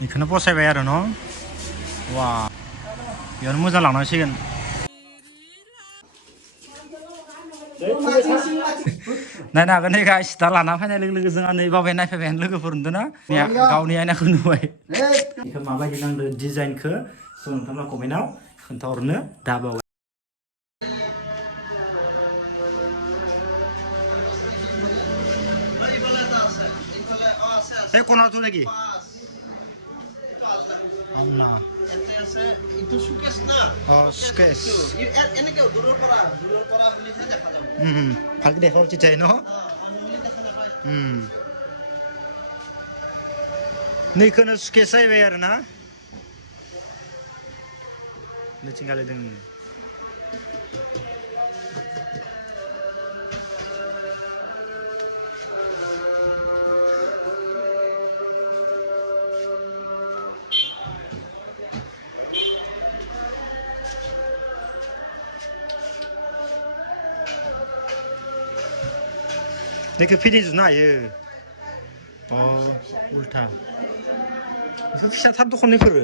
बेखौनो फसायबाय आरो न' वा बेयावनो मोजां लांनांसिगोन नायनो हागोन नै गाइस दा लाना फैनाय लोगो लोगो जोंहा नै बाबाय नायफैबायानो लोगोफोर नुदों ना गावनि आयनाखौ नुबाय बेखौ माबायदि नांदो डिजाइनखौ जों नोंथांमोना कमेन्टआव खोन्थाहरनो दाबावबाय এই কোণাটো নেকি itu sukses na oh sukses এনেকে দূৰৰ পৰা বুলিহে দেখা যাব ভালকে দেখা উচিত যায় ন नैखौनो सुकेस जाहैबाय आरो ना नैथिंगालि दों नैखौ फिदिंजोबनो हायो अ उल्था बेफोर फिसा थार दखाननिफोरो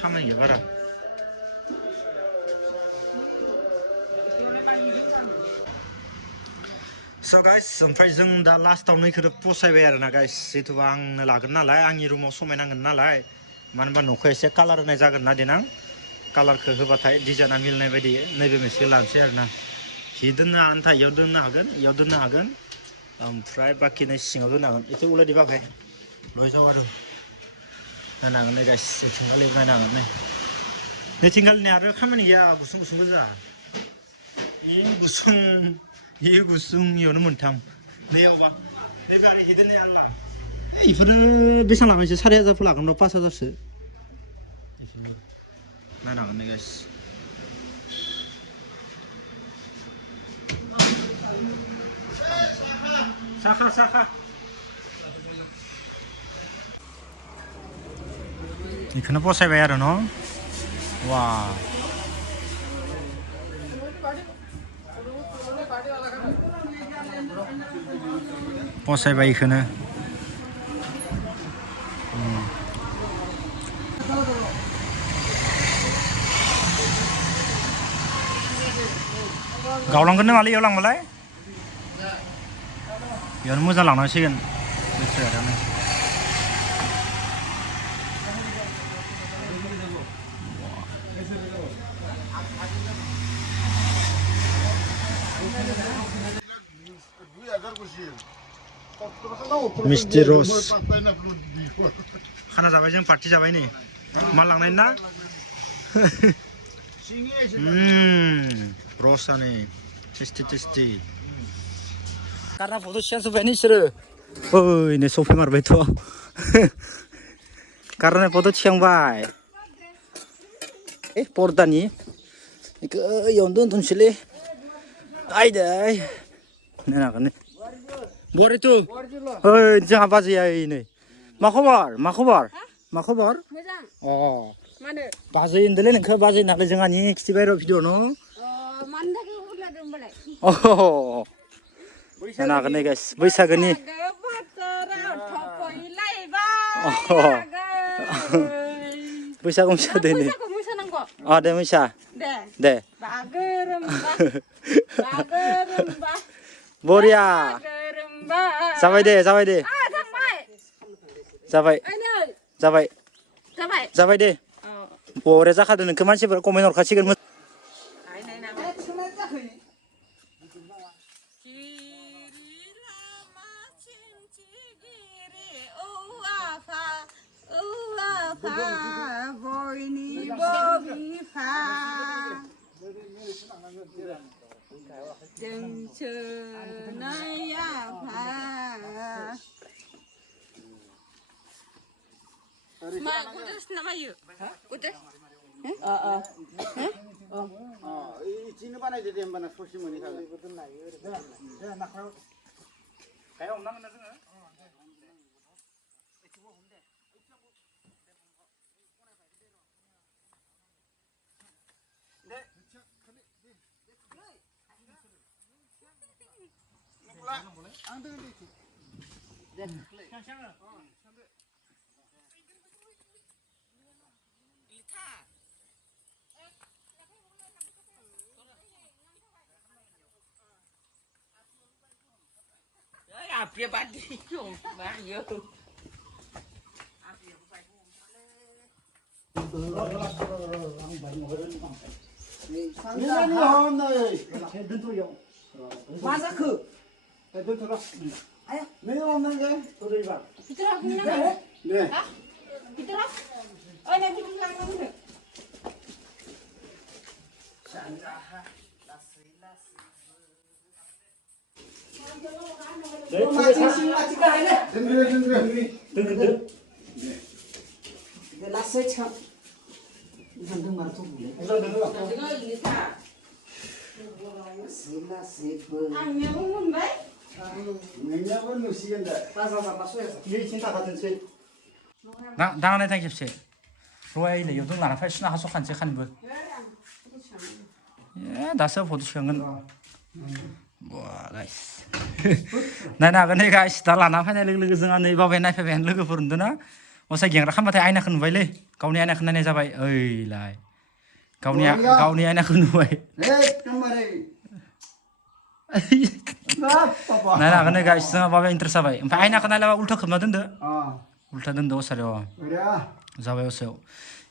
खामानि गैया बारा स' गाइस ओमफ्राय जों दा लास्टाव नैखौ फसायबाय आरो ना गाइस जिथुबा आंनो लागोन नालाय आंनि रुमाव समायनांगोन नालाय मानो होनबा न'खौ एसे कालार होनाय जागोन ना देनां कालारखौ होबाथाय डिजाइना मिलायनाय बायदि नैबे मोनसे लानोसै आरो ना हि दोननो आन्था इयाव दोननो हागोन इयाव दोननो हागोन ओमफ्राय बाखि नै सिङाव दोननो हागोन एसे उलायदि बाबाय लय जाव आरो नायनो हागोन नै गाइस नैथिंगालि नायनो हागोन नै नैथिंगालिनि आरो खामानि गैया गुसुं गुसुं गोजा इ गुसुं इयावनो मोनथाम नैयावबा नैबे आरो हि दोननाया आलदा इफोरो बेसेबां लागोन एसे 4,000 लागोन र' 5,000सो नायनो हागोन नै गाइस साखा बेखौनो फसायबाय आरो न' वा फसायबाय बेखौनो गावलांगोन नो मालै इयाव लांबालाय बेयावनो मोजां लांनांसिगोन बेखौनो मिस्टि रस खाना जाबाय जों पार्टि जाबाय नै मा लांनाय ना रसानो टेस्टि टेस्टि कारना फट' थिखांजोब्बाय नोंसोरो ओइ नै सफै मारबायथ' कारना फट' थिखांबाय पर्दानि बेखौ इयावनो दोनथ'नोसैलै आयदै नायनो हागोन नै बरिथ' ओइ जोंहा बाजैया नै मा खबर मोजां अ मानो बाजै होनदोंलै नोंखौ बाजै होनाखै जोंहानि खिथिबाय र' भिडिअ न' मानो थाखाय हरलादों होनबालाय नायनो हागोन नै गाइस बैसागोनि बैसागु मोसादो नै दे मोसा दे बरिया जाबाय दे जाबाय दे बरिया जाखादों नोंखौ मानसिफोरा कमेन्ट हरखासिगोन मा गुद्रेस नामा इयो गुद्रेस इदिनो बानायदो दे होमबाना ससे मोनहैखागोन दे नाख्राव गायाव हमनांगोन ना जोङो आं Apa badi yung bayo. Masa ke? Itu terus. Ayo. Ini orang ke? Turun bang. Kita rak ni nak. Nih. Kita rak. Oh nak kita lang mana? Angni pun baik. 당안에 당깁시. 로에 이제 요즘 나라 패션 하소 간지 한 분. 예, 나서 보도 시간은. 와, 나이스. 나나 근데 가이스 다 라나 파네 लोगो जों नै बाबाय नायफैबाय लोगोफोरनोना असा गेंग्रा खामबाथाय आयनाखौ नुबायलै गावनि आयनाखौ नायनाय जाबाय ओइलाय गावनि आयनाखौ नुबाय नायना हागोन नै गाइस जोंहा बाबाय इन्ट्रेस्ट जाबाय ओमफ्राय आयनाखौ नायलाबा उल्था खोबना दोनदो उल्था दोनदो असारियाव जाबाय असायाव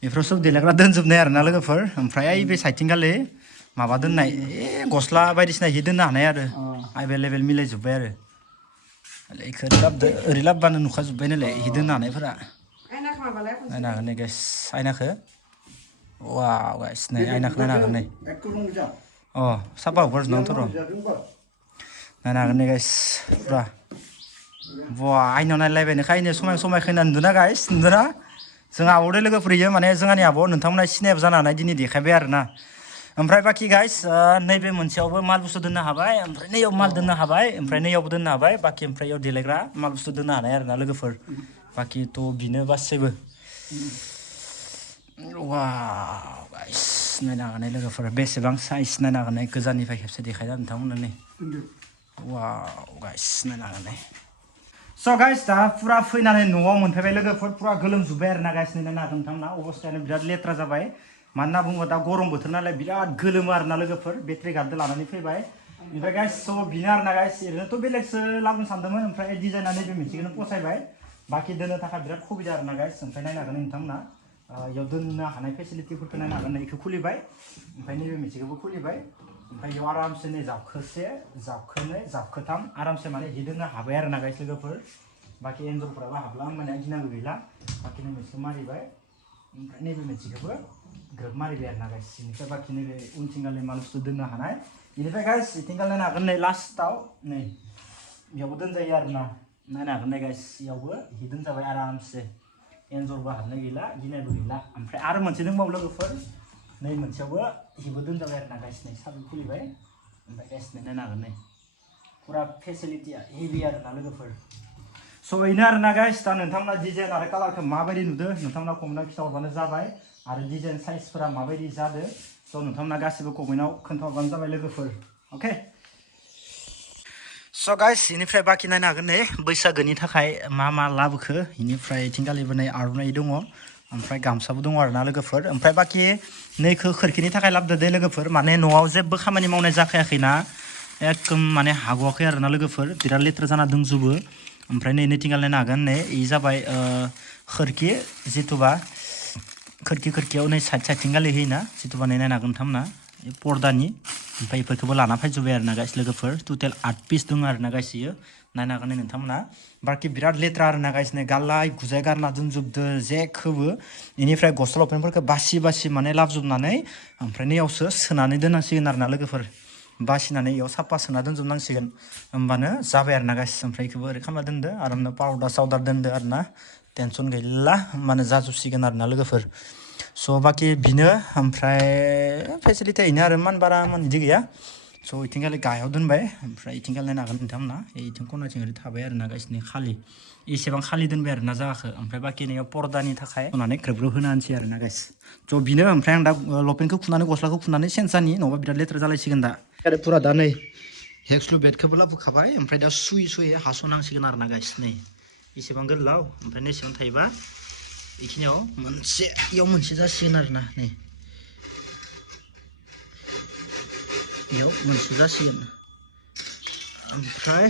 बेफोराव सब देलायग्रा दोनजोबनाय आरोना लोगोफोर ओमफ्राय ओइ बे साइडथिं गालै माबा दोननाय गस्ला बायदिसिना हि दोननो हानाय आरो एभेलेबेल मिलायजोब्बाय आरो इखो ओरै लाबबानो नुखाजोब्बाय नालाय हि दोननो हानायफोरा नायनो हागोन नै गाइस आयनाखौ वाव गाइस नै आयनाखौ नायनो हागोन नै अ साफा हगारजोबनांगौथ' र' नायनो हागोन नै गाइस पुरा बा आयनाव नायलायबायनोखायनो समायखायना नुदोंना गाइस नुदोंना जोंहा आब'दो लोगोफोर इयो माने जोंहानि आब' नोंथांमोना सिनायाबो जानो हानाय दिनै देखायबाय आरोना ओमफ्राय बाखि गाइस नैबे मोनसेयावबो माल बुस्थु दोननो हाबाय ओमफ्राय नैयाव माल दोननो हाबाय ओमफ्राय नैयावबो दोननो हाबाय बाखि ओमफ्राय इयाव देलायग्रा माल बुस्थु दोननो हानाय आरोना लोगोफोर बाखिथ' बिनो गासैबो वाव गाइस नायनो हागोन लोगोफोर बेसेबां साइज नायनो हागोन गोजाननिफ्राय खेबसे देखायना नोंथांमोननो नै वाव गाइस नायनो हागोन स' गाइस दा पुरा फैनानै न'आव मोनफैबाय लोगोफोर पुरा गोलोमजोब्बाय आरोना गाइस नायनो हागोन नोंथांमोना अबस्थायानो बिराद लेथ्रा जाबाय मानोना बुङोबा दा गरम बोथोर नालाय बिराद गोलोमो आरोना लोगोफोर बेटारि गार्डजों लानानै फैबाय ओमफ्राय गाइस स' बिनो आरोना गाइस ओरैनोथ' बेलेगसो लाबोनो सानदोंमोन ओमफ्राय डिजाइना नैबे मोनसेखौनो फसायबाय बाखि दोननो थाखाय बिराद सुबिदा आरोना गाइस ओमफ्राय नायनो हागोन नोंथांमोना इयाव दोननो हानाय फेसिलिटिफोरखौ नायनो हागोन इखौ खुलिबाय ओमफ्राय नैबे मोनसेखौबो खुलिबाय ओमफ्राय इयाव आरामसे नै जाबखोसे जाबखोनै जाबखोथाम आरामसे माने हि दोननो हाबाय आरोना गाइस लोगोफोर बाखि एन्जरफोराबो हाबला होनबाने गिनांगौ गैला बाखि नै मोनसेखौ मारिबाय ओमफ्राय नैबे मोनसेखौबो ग्रोब मारिबाय आरोना गाइस बेनिफ्राय बाखि नैबे उनथिंगाले माल बुस्थु दोननो हानाय बेनिफ्राय गाइस इथिंगाल नायनो हागोन नै लास्टाव नै बेयावबो दोनजायो आरोना नायनो हागोन नै गाइस इयावबो हि दोनजाबाय आरामसे एन्जरबो हाबनाय गैला गिनायबो गैला ओमफ्राय आरो मोनसे दंबावो लोगोफोर नै मोनसेयावबो हिबो दोनजाबाय आरोना गाइस नै साबि खुलिबाय ओमफ्राय गाइस नै नायनो हागोन नै पुरा फेसिलिटिया हेभि आरोना लोगोफोर स' बेनो आरोना गाइस दा नोंथांमोना डिजाइन आरो कालारखौ माबायदि नुदो नोंथांमोना कमेन्टआव खिथाहरबानो जाबाय आरो डिजाइन साइजफोरा माबायदि जादो स' नोंथांमोना गासिबो कमेन्टआव खोन्थाहरबानो जाबाय लोगोफोर अके स' गाइस इनिफ्राय बाखि नायनो हागोन नै बैसागोनि थाखाय मा लाबोखो इनिफ्राय इथिंगालिबो नै आर'नाइ दङ ओमफ्राय गामसाबो दङ आरोना लोगोफोर ओमफ्राय बाखि नैखौ खोरखिनि थाखाय लाबोदो दे लोगोफोर माने न'आव जेबो खामानि मावनाय जाखायाखैना एकदम माने हागवाखै आरोना लोगोफोर बिराद लेथ्रा जाना दंजोबो ओमफ्राय नै नैथिंगाल नायनो हागोन नै इ जाबाय खोरखि जिथुबा खोरखियाव नै साइडथिं गालि होयोना जिथुबा नै नायनो हागोन नोंथांमोना पर्दानि ओमफ्राय बेफोरखौबो लाना फैजोब्बाय आरोना गाइस लोगोफोर टटेल 8 पिस दङ आरोना गाइस इयो नायनो हागोन नोंथांमोना बाखि बिराद लेथ्रा आरोना गाइस नै गालाय गुजाय गारना दोनजोबदो जेखौबो बेनिफ्राय गस्ला लंपेन्टफोरखौ बासि माने लाबोजोबनानै ओमफ्राय नैयावसो सोनानै दोननांसिगोन आरोना लोगोफोर बासिनानै इयाव साफा सोना दोनजोबनांसिगोन होमबानो जाबाय आरोना गाइस ओमफ्राय इखौबो ओरै खालामना दोनदो आरामनो पाउडार दोनदो आरोना टेनसन गैला होमबानो जाजोबसिगोन आरोना लोगोफोर स' बाखि बिनो ओमफ्राय फेसिलिटिया इनो आरो बारा इदि गैया स' इथिंगालि गाहायाव दोनबाय ओमफ्राय इथिंगाल नायनो हागोन नोंथांमोना इथिं खनाथिं ओरै थाबाय आरोना गाइसनि खालि एसेबां खालि दोनबाय आरोना जागाखौ ओमफ्राय बाखि नैयाव पर्दानि थाखाय होनानै ग्रोब होना होनसै आरोना गाइस स' बिनो ओमफ्राय आं दा लंपेन्टखौ खुनानै गस्लाखौ खुनानै सेन्स जानि नङाबा बिराद लेथ्रा जालायसिगोन दा आरो पुरा दा नै हेक्सलु बेडखौबो लाबोखाबाय ओमफ्राय दा सुयै हास'नांसिगोन आरोना गाइस नै एसेबां गोलाव ओमफ्राय नै एसेबां थायोबा इखिनियाव मोनसे इयाव मोनसे जासिगोन आरोना नै इयाव मोनसे जासिगोन ओमफ्राय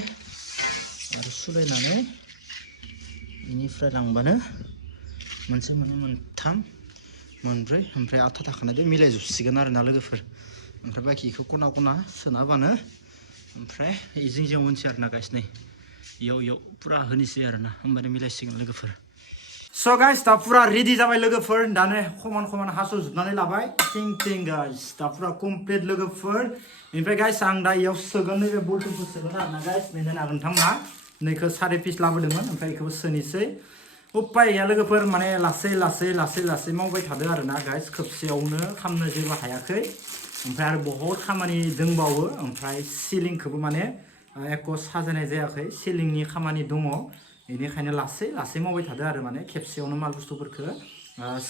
आरो सुलायनानै इनिफ्राय लांबानो मोनसे मोननै मोनथाम मोनब्रै ओमफ्राय आथा थाखानायदो मिलायजोबसिगोन आरोना लोगोफोर ओमफ्राय बाखि इखौ खना खना सोना होबानो ओमफ्राय इजों जों मोनसे आरोना गाइस नै इयाव पुरा होनोसै आरोना होमबानो मिलायसिगोन लोगोफोर स' गाइस दा पुरा रेडि जाबाय लोगोफोर दानो खमान हास'जोबनानै लाबाय थिं गाइस दा पुरा कमप्लिट लोगोफोर ओमफ्राय गाइस आं दा इयाव सोगोन नैबे बल्टुखौ सोगोन आरोना गाइस नैनो नागोन नोंथांमोना नैखौ 4.5 पिस लाबोदोंमोन ओमफ्राय इखौबो सोनोसै उपाय गैया लोगोफोर माने लासै मावबाय थादो आरोना गाइस खेबसेयावनो खामनो जेबो हायाखै ओमफ्राय आरो बहुत खामानि दंबावो ओमफ्राय सिलिंखौबो माने एख' साजायनाय जायाखै सिलिंनि खामानि दङ बेनिखायनो लासै मावबाय थादो आरो माने खेबसेयावनो माल बुस्थुफोरखौ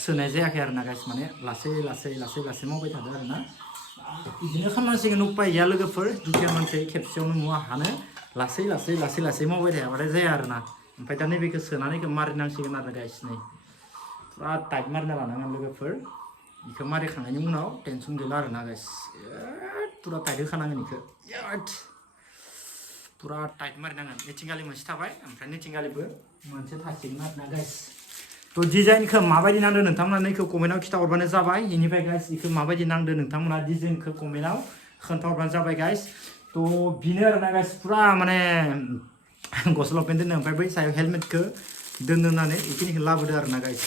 सोनाय जायाखै आरोना गाइस माने लासै मावबाय थादो आरोना बिदिनो खालामनांसिगोन उपाय गैया लोगोफोर दुखिया मानसि खेबसेयावनो मुवा हानो लासै मावबाय थायाबाथाय जाया आरोना ओमफ्राय दा नैबेखौ सोनानै मारिनांसिगोन आरो गाइस नै पुरा टाइट मारिना लानांगोन लोगोफोर बेखौ मारिखांनायनि उनाव टेनसन गैला आरोना गाइस पुरा टाइट होखानांगोन बेखौ पुरा टाइट मारिनांगोन नैथिंगालि मोनसे थाबाय ओमफ्राय नैथिंगालिबो मोनसे थासिगोन आरोना गाइस थ' डिजाइनखौ माबायदि नांदों नोंथांमोना नैखौ कमेन्टआव खिथाहरबानो जाबाय बेनिफ्राय गाइस बेखौ माबायदि नांदों नोंथांमोना डिजाइनखौ कमेन्टआव खोन्थाहरबानो जाबाय गाइस थ' बेनो आरोना गाइस पुरा माने गस्ला लंपेन्ट दोनो ओमफ्राय बै सायाव हेलमेटखौ दोननो होननानै बेखिनिखौ लाबोदो आरोना गाइस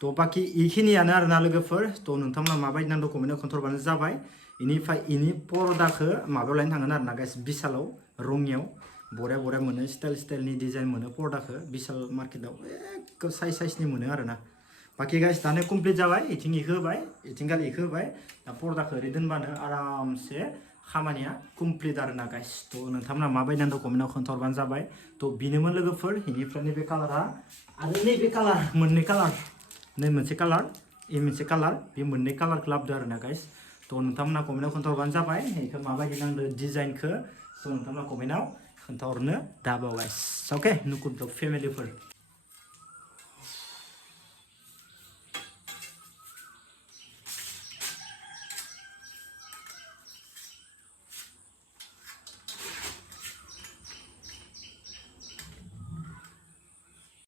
थ' बाखि बेखिनियानो आरोना लोगोफोर थ' नोंथांमोना माबायदि नांदों कमेन्टआव खोन्थाहरबानो जाबाय बेनिफ्राय बेनि परदाखौ माबायाव लायनो थांगोन आरोना गाइस बिशालाव रङियाव बरिया मोनो स्टाइलनि डिजाइन मोनो परदाखौ बिशाल मार्केटाव एक साइजनि मोनो आरोना बाखि गाइस दानो कमप्लिट जाबाय इथिं इखौ होबाय इथिंगालि इखौ होबाय दा परदाखौ ओरै दोनबानो आरामसे खामानिया कमप्लिट आरोना गाइस थ' नोंथांमोना माबायदि नांदों कमेन्टआव खोन्थाहरबानो जाबाय थ' बेनोमोन लोगोफोर बेनिफ्राय नैबे कालारा आरो नैबे कालार मोननै कालार नै मोनसे कालार बे मोनसे कालार बे मोननै कालारखौ लाबोदो आरोना गाइस थ' नोंथांमोना कमेन्टआव खोन्थाहरबानो जाबाय बेखौ माबायदि नांदों डिजाइनखौ स' नोंथांमोना कमेन्टआव खोन्थाहरनो दाबाव गाइस अके नुखु ब्लग फेमिलिफोर